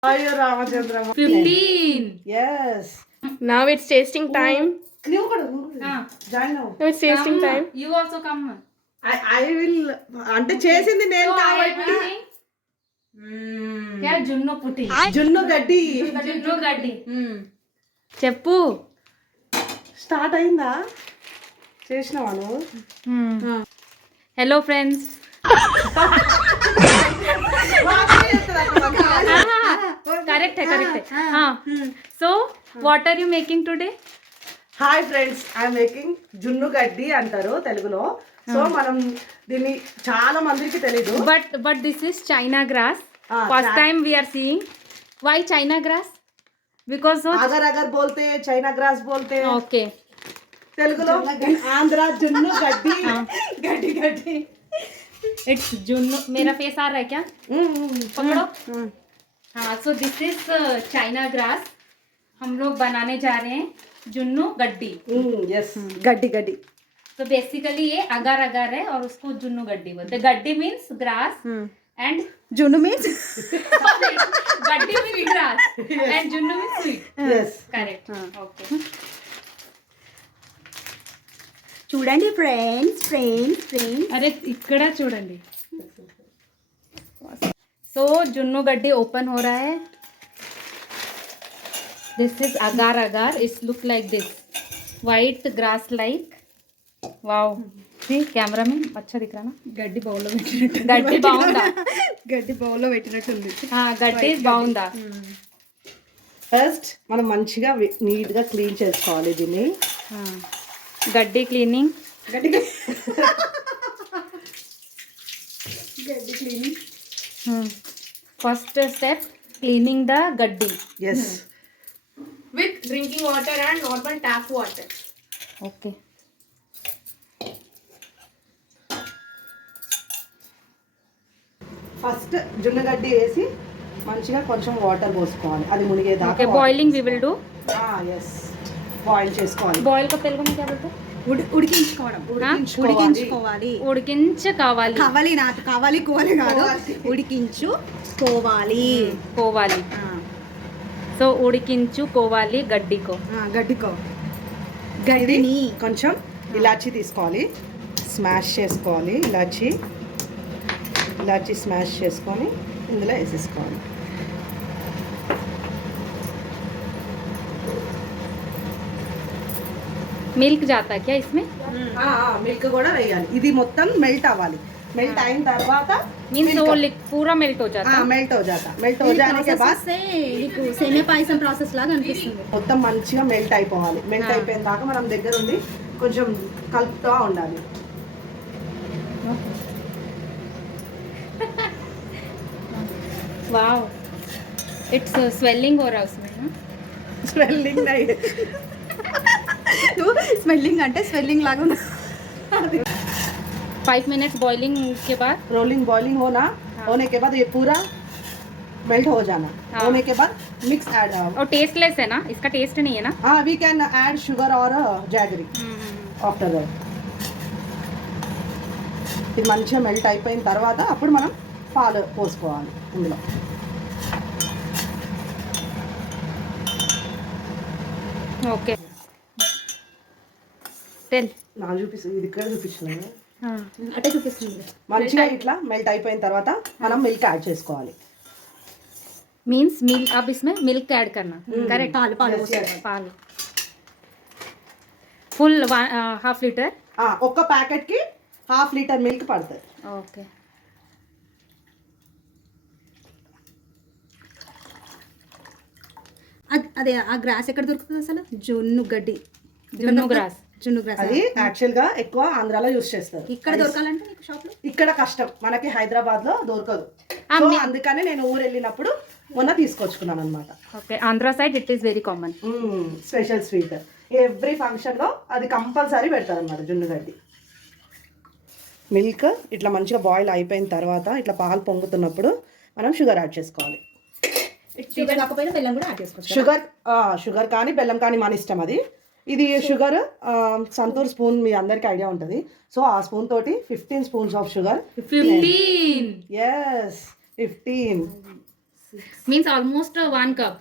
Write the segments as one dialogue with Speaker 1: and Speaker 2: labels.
Speaker 1: Ayo Ramachandra.
Speaker 2: 15.
Speaker 1: Yes.
Speaker 3: Now it's tasting time.
Speaker 1: You join now.
Speaker 3: Now it's tasting
Speaker 2: Come,
Speaker 3: time.
Speaker 2: you also come.
Speaker 1: I will. అంటే చేసింది నేను
Speaker 2: So I
Speaker 1: కాబట్టి.
Speaker 2: am eating. क्या जुन्नो पुटी
Speaker 1: జున్ను గడ్డి
Speaker 2: जुन्नो गड्डी చెప్పు
Speaker 1: స్టార్ట్ అయిందా? చేసినావా నువ్వు?
Speaker 2: हेलो फ्रेंड्स करेक्ट है हाँ so what are you making today
Speaker 1: hi friends, I'm making junnu గడ్డి అంటారు తెలుగులో. సో మనం దీన్ని చాలా మందికి తెలీదు.
Speaker 2: but this is china grass
Speaker 1: Ah,
Speaker 2: first time we are seeing why china grass because of
Speaker 1: agar agar బోల్తే చైనా గ్రాస్ బోల్తే
Speaker 2: okay
Speaker 1: తెలుగులో ఆంధ్ర జున్ను గడ్డి గడ్డి గడ్డి.
Speaker 2: it's जुन्नो मेरा फेस आ रहा है क्या पकड़ो हाँ so this is China grass हम लोग बनाने जा रहे हैं जुन्नो गड्डी
Speaker 1: ఎస్ గడ్డి గడ్డి.
Speaker 2: तो बेसिकली ये अगार अगार है और उसको जुन्नो गड्डी बोलते हैं गड्डी means grass and
Speaker 3: Junu means
Speaker 2: गड्डी means grass and junnu means sweet
Speaker 1: yes
Speaker 2: correct okay
Speaker 3: చూడండి ఫ్రెండ్స్ ఫ్రెండ్స్ ఫ్రెండ్స్
Speaker 2: अरे इकड़ा చూడండి सो जुन्नो गड्डी ओपन हो रहा है this is agar agar it's look like this white grass like wow see camera में अच्छा दिख रहा ना
Speaker 3: గడ్డి బౌల్లో పెట్టినట్టు
Speaker 2: गड्डी బాగుందా
Speaker 3: గడ్డి బౌల్లో పెట్టినట్టుంది
Speaker 2: గడ్డి బాగుందా
Speaker 1: ఫస్ట్ మనం మంచిగా నీట్ గా క్లీన్ చేసుకోవాలి దీన్ని.
Speaker 2: గడ్డి క్లీనింగ్
Speaker 1: గడ్డి
Speaker 3: గడ్డి cleaning
Speaker 2: first step cleaning the గడ్డి
Speaker 1: is
Speaker 3: with drinking water and normal tap water.
Speaker 2: Okay
Speaker 1: first junnu గడ్డి వేసి మంచిగా కొంచెం వాటర్ పోసుకోవాలి, అది మునిగేదాకా.
Speaker 2: Okay boiling we will do
Speaker 1: as boil చేసుకోవాలి.
Speaker 2: బాయిల్ को తెలుగు में क्या बोलते हैं
Speaker 3: ఉడికించుకోవడం ఉడికించుకోవాలి
Speaker 2: ఉడికించుకోవాలి
Speaker 3: కావాలి నాకు కావాలి కోవాలి కాదు ఉడికించుకోవాలి
Speaker 2: కోవాలి సో ఉడికించుకోవాలి గడ్డికో
Speaker 3: గడ్డికో గడ్డిని
Speaker 1: కొంచెం ఇలాచీ తీసుకోవాలి, స్మాష్ చేసుకోవాలి. ఇలాచీ స్మాష్ చేసుకొని ఇందులో వేసేసుకోవాలి.
Speaker 2: మిల్క్ జాతా క్యా ఇస్మే
Speaker 1: మిల్క్ కూడా వేయాలి. ఇది మొత్తం మెల్ట్ అవ్వాలి. మెల్ట్ అయిన తర్వాత
Speaker 2: मीन्स वो पूरा मेल्ट हो जाता
Speaker 1: మెల్ట్ हो जाता. మెల్ట్ हो जाने के बाद
Speaker 3: నీకు సేమియా పాయసం ప్రాసెస్ లాగా అనిపిస్తుంది.
Speaker 1: మొత్తం మంచిగా మెల్ట్ అయిపోవాలి. మెల్ట్ అయిపోయిన దాకా మనం దగ్గర ఉండి కొంచెం కలుపుతూ ఉండాలి.
Speaker 2: वाओ इट्स स्वेलिंग हो रहा है उसमें ना
Speaker 1: స్మెల్లింగ్
Speaker 3: స్మెల్లింగ్ అంటే స్వెల్లింగ్ లాగా ఉంది.
Speaker 2: 5 मिनट्स बॉइलिंग के बाद
Speaker 1: रोलिंग बॉइलिंग होने के बाद ये पूरा मेल्ट हो जाना.
Speaker 2: हाँ.
Speaker 1: होने के बाद मिक्स ऐड.
Speaker 2: और टेस्टलेस है ना इसका टेस्ट नहीं है ना
Speaker 1: हाँ वी कैन ऐड शुगर और जैगरी ఆఫ్టర్ దట్. ఇది మంచిగా మెల్ట్ అయిపోయిన తర్వాత అప్పుడు మనం పాలు పోసుకోవాలి ఇందులో.
Speaker 2: ఓకే టెల్
Speaker 1: నాకు చూపిస్తుంది, ఇది ఇక్కడ చూపిస్తున్నాను.
Speaker 3: అటే చూపిస్తుంది.
Speaker 1: మంచిగా ఇట్లా మెల్ట్ అయిపోయిన తర్వాత మనం మిల్క్ యాడ్ చేసుకోవాలి.
Speaker 2: मीन्स मिल्क अब इसमें मिल्क ऐड करना करेक्ट
Speaker 3: పాలు పాలు
Speaker 1: Yes, yes.
Speaker 2: पाल फुल हाफ लीटर
Speaker 1: ఒక్క ప్యాకెట్కి 1/2 లీటర్ మిల్క్ పడుతుంది.
Speaker 2: ఓకే
Speaker 3: అదే ఆ గ్రాస్ ఎక్కడ దొరుకుతుంది అసలు? జున్ను గడ్డి
Speaker 2: జున్ను గ్రాస్
Speaker 3: జున్ను గ్రాస్
Speaker 1: అది యాక్చువల్ గా ఎక్కువ ఆంధ్రాలో యూస్ చేస్తారు.
Speaker 3: ఇక్కడ దొరకాలంటే నీకు షాప్ లో
Speaker 1: ఇక్కడ కష్టం, మనకి హైదరాబాద్ లో దొరకదు. సో అందుకని నేను ఊరు వెళ్ళినప్పుడు మొన్న తీసుకొచ్చుకున్నాను అనమాట.
Speaker 2: Okay Andhra side it is very common
Speaker 1: special sweet. Every function లో అది కంపల్సరీ పెడతారు అనమాట జున్ను గడ్డి. మిల్క్ ఇట్లా మంచిగా బాయిల్ అయిపోయిన తర్వాత ఇట్లా పాలు పొంగుతున్నప్పుడు మనం షుగర్ యాడ్ చేసుకోవాలి.
Speaker 3: షుగర్ కాకపోయినా బెల్లం కూడా యాడ్ చేసుకోవచ్చు.
Speaker 1: షుగర్ కానీ బెల్లం కానీ మన ఇష్టం. అది ఇది షుగర్ సంతూర్ స్పూన్ మీ అందరికి ఐడియా ఉంటుంది. సో ఆ స్పూన్ తోటి 15 spoons of sugar.
Speaker 2: 15
Speaker 1: yes 15.
Speaker 2: means almost 1 cup.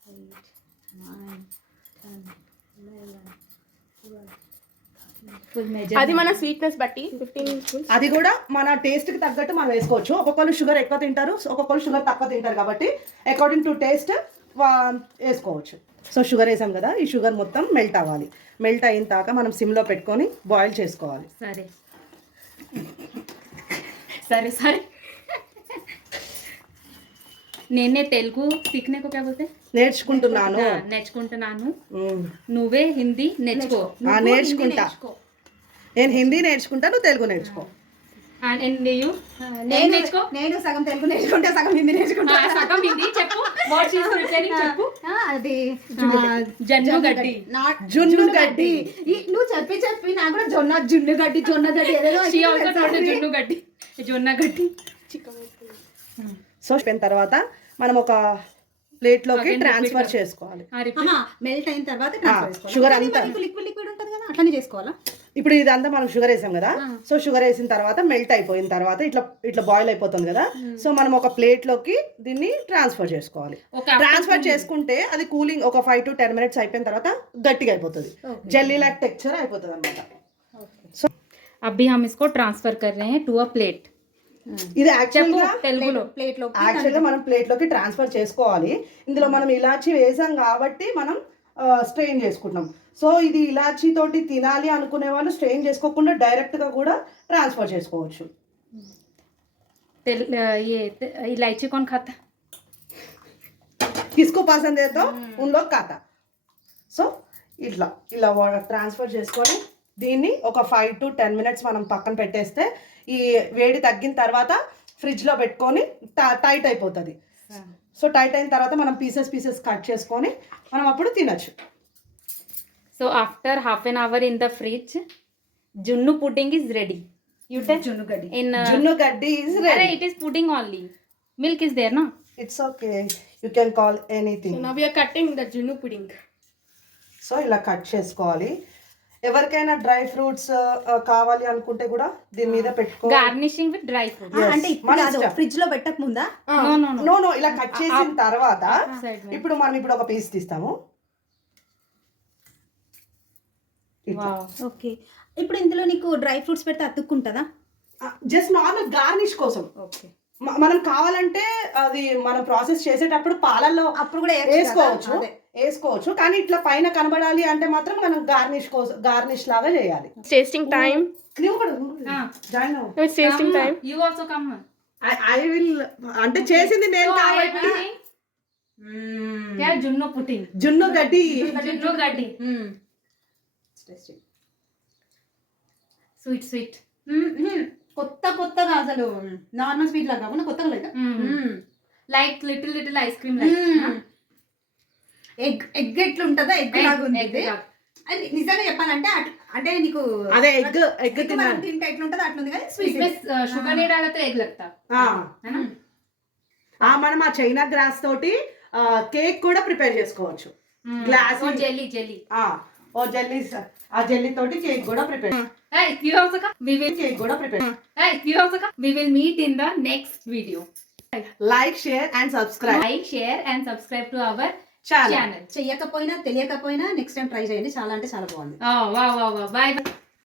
Speaker 2: Full measure.
Speaker 3: అది మన స్వీట్నెస్ బట్టి 15 స్పూన్స్.
Speaker 1: అది కూడా మన టేస్ట్ కి తగ్గట్టు మనం వేసుకోవచ్చు. ఒక్కొక్కరు షుగర్ ఎక్కువ తింటారు, ఒక్కొక్కరు షుగర్ తక్కువ తింటారు, కాబట్టి అకార్డింగ్ టు టేస్ట్ వేసుకోవచ్చు. సో షుగర్ వేసాం కదా, ఈ షుగర్ మొత్తం మెల్ట్ అవ్వాలి. మెల్ట్ అయిన దాకా మనం సిమ్లో పెట్టుకొని బాయిల్ చేసుకోవాలి.
Speaker 2: సరే సరే సరే నేనే తెలుగు सीखने को क्या बोलते हैं?
Speaker 1: నేర్చుకుంటున్నాను.
Speaker 2: నేర్చుకుంటున్నాను. నువ్వే హిందీ నేర్చుకో.
Speaker 1: నేర్చుకుంటా. నేను హిందీ నేర్చుకుంటా, నువ్వు తెలుగు నేర్చుకో.
Speaker 2: అండ్ యు నేను నేర్చుకో.
Speaker 4: నేను సగం తెలుగు నేర్చుకుంటా, సగం హిందీ నేర్చుకుంటా.
Speaker 2: సగం హిందీ చెప్పు. వాట్ షీ ఇస్ ప్రిపేరింగ్ చెప్పు.
Speaker 4: అది
Speaker 2: జొన్న గడ్డి.
Speaker 1: జున్ను గడ్డి.
Speaker 4: నువ్వు చెప్పి చెప్పి నాకు కూడా జున్ను గడ్డి ఏదో
Speaker 2: షీ ఆల్సో టోల్డ్ జొన్న గడ్డి. జొన్న గడ్డి.
Speaker 1: సో అయిపోయిన తర్వాత మనం ఒక ప్లేట్లోకి ట్రాన్స్ఫర్ చేసుకోవాలి.
Speaker 4: మెల్ట్ అయిన తర్వాత
Speaker 1: షుగర్ అంతా
Speaker 4: లిక్విడ్ ఉంటుంది కదా, అట్లనే చేసుకోవాలా?
Speaker 1: ఇప్పుడు ఇదంతా మనం షుగర్ వేసాం కదా, సో షుగర్ వేసిన తర్వాత మెల్ట్ అయిపోయిన తర్వాత ఇట్లా ఇట్లా బాయిల్ అయిపోతుంది కదా, సో మనం ఒక ప్లేట్లోకి దీన్ని ట్రాన్స్ఫర్ చేసుకోవాలి. ట్రాన్స్ఫర్ చేసుకుంటే అది కూలింగ్ ఒక 5 to 10 minutes అయిపోయిన తర్వాత గట్టిగా అయిపోతుంది, జెల్లీ లాక్ టెక్స్చర్ అయిపోతుంది అనమాట. సో
Speaker 2: అబ్బి हम इसको ट्रांसफर कर रहे हैं टू अ प्लेट.
Speaker 1: ఇది యాక్చువల్గా
Speaker 2: తెలుగులో
Speaker 4: ప్లేట్లో
Speaker 1: యాక్చువల్గా మనం ప్లేట్లోకి ట్రాన్స్ఫర్ చేసుకోవాలి. ఇందులో మనం ఇలాచీ వేసాం కాబట్టి మనం స్ట్రెయిన్ చేసుకుంటున్నాం. సో ఇది ఇలాచీ తోటి తినాలి అనుకునే వాళ్ళు స్ట్రెయిన్ చేసుకోకుండా డైరెక్ట్గా కూడా ట్రాన్స్ఫర్ చేసుకోవచ్చు.
Speaker 2: ये इलायची कौन खाता?
Speaker 1: किसको पसंद है तो उन लोग खाता. సో ఇట్లా ఇలా ట్రాన్స్ఫర్ చేసుకొని దీన్ని ఒక 5 to 10 minutes మనం పక్కన పెట్టేస్తే ఈ వేడి తగ్గిన తర్వాత ఫ్రిడ్జ్లో పెట్టుకొని టైట్ అయిపోతుంది. సో టైట్ అయిన తర్వాత మనం పీసెస్ కట్ చేసుకొని మనం అప్పుడు తినచ్చు.
Speaker 2: So after half an hour in the fridge, junnu pudding is ready. You take
Speaker 4: జున్ను గడ్డి.
Speaker 2: in
Speaker 1: జున్ను గడ్డి is
Speaker 2: Arre,
Speaker 1: ready.
Speaker 2: it is pudding only. Milk is there, no?
Speaker 1: It's okay, you can call anything.
Speaker 3: Now we are cutting the junnu pudding.
Speaker 1: So ఇలా cut చేసుకోవాలి. ఎవరికైనా dry fruits కావాలి అనుకుంటే కూడా దీని మీద పెట్టుకో.
Speaker 2: Garnishing with dry fruit.
Speaker 4: అంటే ఇప్పుడు కాదు, ఫ్రిడ్జ్ లో పెట్టక ముందా?
Speaker 2: No, no, no.
Speaker 1: నో ఇలా కట్ చేసిన తర్వాత
Speaker 2: Side में.
Speaker 1: ఇప్పుడు మనం ఇప్పుడు ఒక పీస్ తీస్తాము.
Speaker 2: Wow.
Speaker 4: ఓకే. ఇప్పుడు ఇందులో నీకు డ్రై ఫ్రూట్స్ పెడితే అతుక్కుంటుందా?
Speaker 1: జస్ట్ నార్మల్ గార్నిష్ కోసం.
Speaker 4: ఓకే.
Speaker 1: మనం కావాలంటే అది మనం ప్రాసెస్ చేసేటప్పుడు పాలల్లో
Speaker 4: అప్పుడు కూడా
Speaker 1: వేసుకోవచ్చు, కానీ ఇట్లా పైన కనబడాలి అంటే మాత్రం మనం గార్నిష్ లాగా చేయాలి.
Speaker 3: Tasting time.
Speaker 1: నువ్వు కూడా join
Speaker 3: No, it's tasting
Speaker 2: Come,
Speaker 3: time.
Speaker 2: you also come.
Speaker 1: I will. అంటే చేసింది నేను
Speaker 2: So I am
Speaker 1: కాబట్టి
Speaker 2: eating. क्या जुन्नो pudding?
Speaker 1: జున్ను గడ్డి.
Speaker 2: जुन्नो गड्डी. Sweet, sweet.
Speaker 4: కొత్తగా అసలు నార్మల్ స్వీట్ లాగా కాకుండా కొత్తగా లేదా?
Speaker 2: Like little ice cream like.
Speaker 4: Egg ఎట్లా ఉంటుందో ఎగ్ లాగా ఉంది
Speaker 2: Egg,
Speaker 4: ఇది.
Speaker 2: yeah.
Speaker 4: అది నిజంగా చెప్పాలంటే అంటే నీకు
Speaker 1: అదే ఎగ్
Speaker 4: ఎగ్ మనం తింటే ఎట్లా ఉంటుందో అట్లా ఉంది కానీ స్వీట్.
Speaker 2: इसमें शुगर नहीं डाला तो एग लगता है ना.
Speaker 1: మనం ఆ చైనా గ్రాస్ తోటి కేక్ కూడా ప్రిపేర్ చేసుకోవచ్చు. గ్లాస్
Speaker 2: और jelly.
Speaker 1: ఓ జెల్లీ, ఆ జెల్లీ తోటి కేక్ కూడా prepare
Speaker 2: Hey, you also come.
Speaker 1: Cake కూడా prepare.
Speaker 2: Hey, you also come. We will meet in the next video.
Speaker 1: Like, share and subscribe
Speaker 2: Like, share and subscribe to our
Speaker 1: channel.
Speaker 2: channel.
Speaker 4: చెయ్యకపోయినా తెలియకపోయినా next time try చేయండి, చాలా అంటే చాలా బాగుంది.
Speaker 2: Oh, wow. Bye.